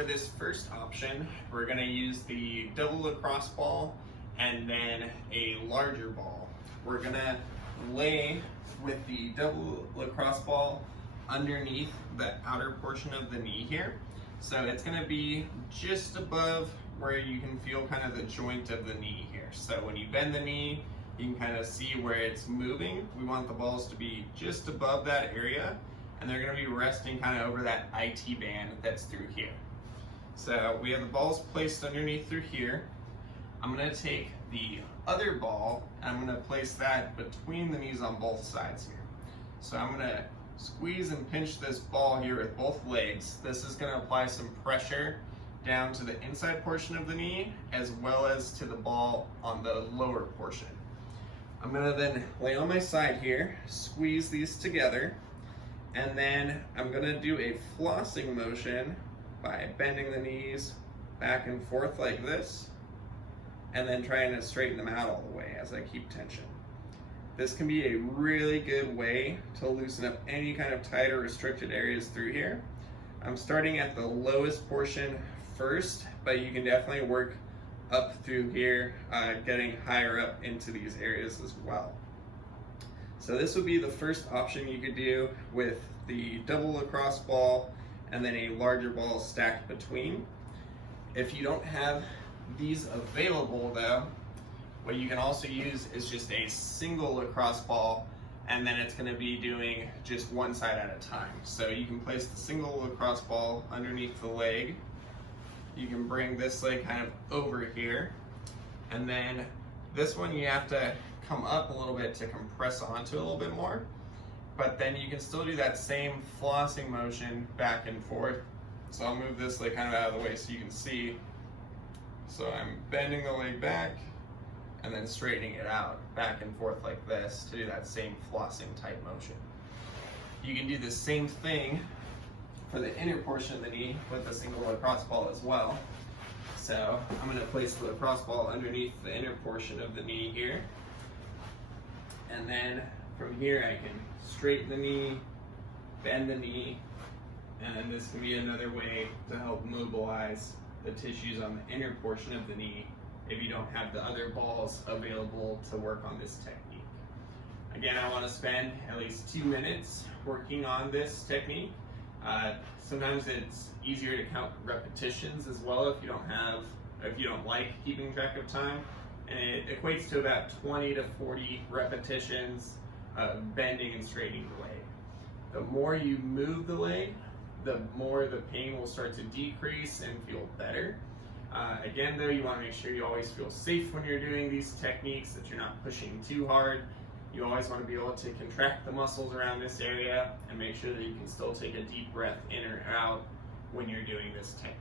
For this first option, we're going to use the double lacrosse ball and then a larger ball. We're going to lay with the double lacrosse ball underneath the outer portion of the knee here. So it's going to be just above where you can feel kind of the joint of the knee here. So when you bend the knee, you can kind of see where it's moving. We want the balls to be just above that area, and they're going to be resting kind of over that IT band that's through here. So we have the balls placed underneath through here. I'm going to take the other ball and I'm going to place that between the knees on both sides here. So I'm going to squeeze and pinch this ball here with both legs. This is going to apply some pressure down to the inside portion of the knee as well as to the ball on the lower portion. I'm going to then lay on my side here, squeeze these together, and then I'm going to do a flossing motion by bending the knees back and forth like this, and then trying to straighten them out all the way as I keep tension. This can be a really good way to loosen up any kind of tight or restricted areas through here. I'm starting at the lowest portion first, but you can definitely work up through here, getting higher up into these areas as well. So this would be the first option you could do with the double lacrosse ball and then a larger ball stacked between. If you don't have these available though, what you can also use is just a single lacrosse ball, and then it's going to be doing just one side at a time. So you can place the single lacrosse ball underneath the leg. You can bring this leg kind of over here, and then this one you have to come up a little bit to compress onto a little bit more, but then you can still do that same flossing motion back and forth. So I'll move this leg kind of out of the way so you can see. So I'm bending the leg back and then straightening it out back and forth like this to do that same flossing type motion. You can do the same thing for the inner portion of the knee with a single lacrosse ball as well. So I'm going to place the lacrosse ball underneath the inner portion of the knee here, and then from here I can straighten the knee, bend the knee, and then this can be another way to help mobilize the tissues on the inner portion of the knee if you don't have the other balls available to work on this technique. Again, I want to spend at least 2 minutes working on this technique. Sometimes it's easier to count repetitions as well if you don't like keeping track of time, and it equates to about 20 to 40 repetitions of bending and straightening the leg. The more you move the leg, the more the pain will start to decrease and feel better. Again though, you want to make sure you always feel safe when you're doing these techniques, that you're not pushing too hard. You always want to be able to contract the muscles around this area and make sure that you can still take a deep breath in or out when you're doing this technique.